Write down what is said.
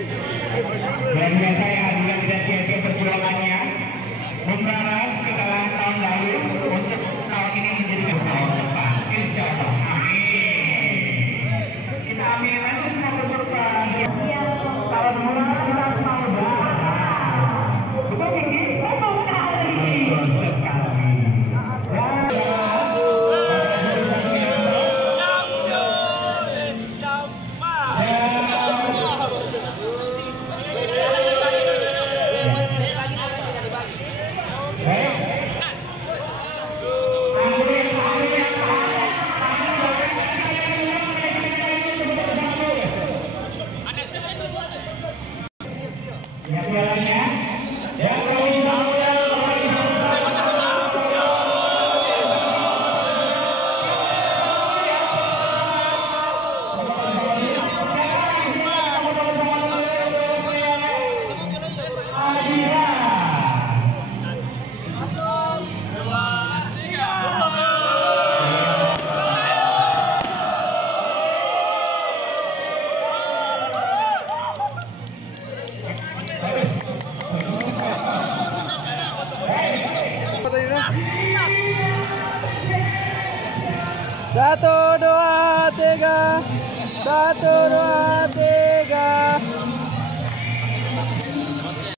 Dan biasa ya juga tidak sia-sia perjuangannya membalas kesalahan tahun lalu untuk tahun ini menjadi tahun depan. Insya Allah. Amin. Kita amin aja semua berkorban. Tahun depan kita semua berdoa. Betul tinggi, betul sekali. Betul sekali. Ya pialanya, ya Satu, dua, tiga. 1, 2, 3.